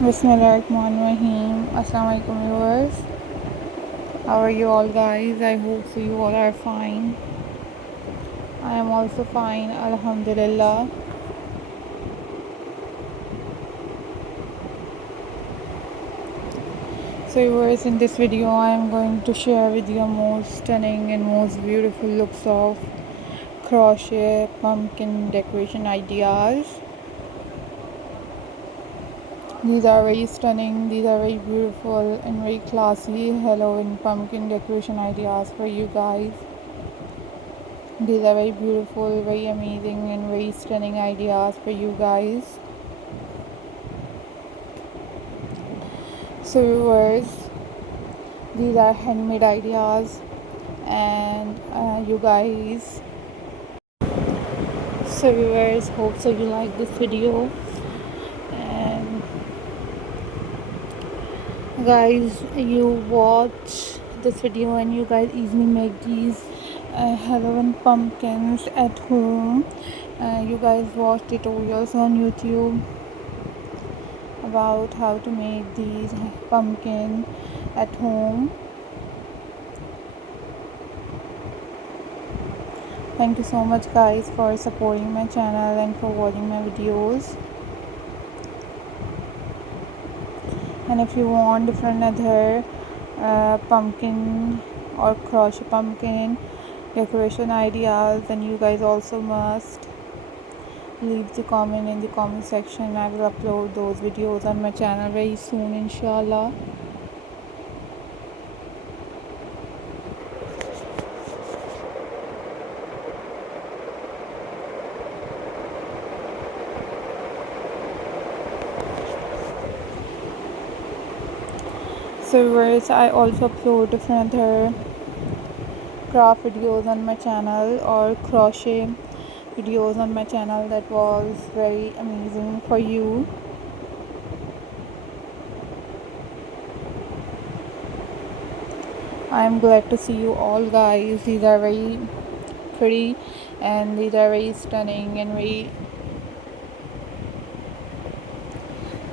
Bismillahirrahmanirrahim. Assalamu alaikum viewers. How are you all guys? I hope so you all are fine. I am also fine, alhamdulillah. So viewers, in this video I am going to share with you most stunning and most beautiful looks of crochet pumpkin decoration ideas. These are very stunning, these are very beautiful and very classy Halloween pumpkin decoration ideas for you guys. These are very beautiful, very amazing and very stunning ideas for you guys. So viewers, these are handmade ideas and you guys. So viewers, hope so you like this video, and guys, you watch this video and you guys easily make these Halloween pumpkins at home. You guys watch tutorials on YouTube about how to make these pumpkin at home. Thank you so much guys for supporting my channel and for watching my videos. And if you want different other pumpkin or crochet pumpkin decoration ideas, then you guys also must leave the comment in the comment section. I will upload those videos on my channel very soon, inshallah. So viewers, I also upload different other craft videos on my channel or crochet videos on my channel that was very amazing for you. I am glad to see you all guys. These are very pretty and these are very stunning and very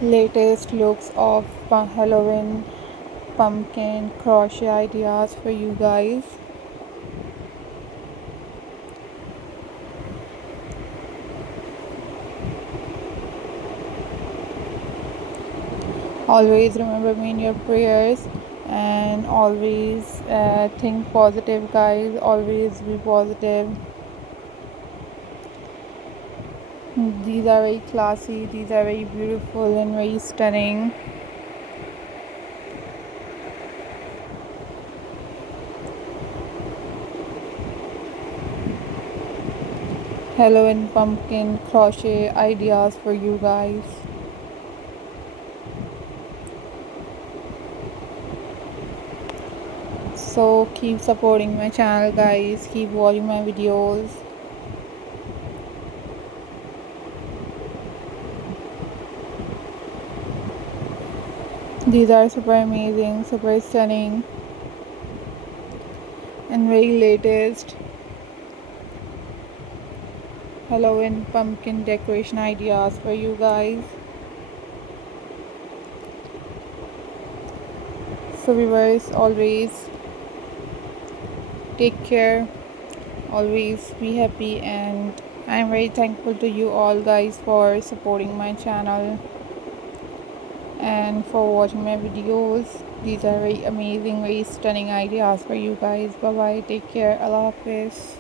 latest looks of Halloween pumpkin crochet ideas for you guys. Always remember me in your prayers and always think positive guys. Always be positive. These are very classy, these are very beautiful and very stunning. Halloween pumpkin crochet ideas for you guys. So keep supporting my channel guys, keep watching my videos. These are super amazing, super stunning and very latest Halloween pumpkin decoration ideas for you guys. So viewers, always take care, always be happy, and I am very thankful to you all guys for supporting my channel and for watching my videos. These are very amazing, very stunning ideas for you guys. Bye bye, take care, Allah Hafiz.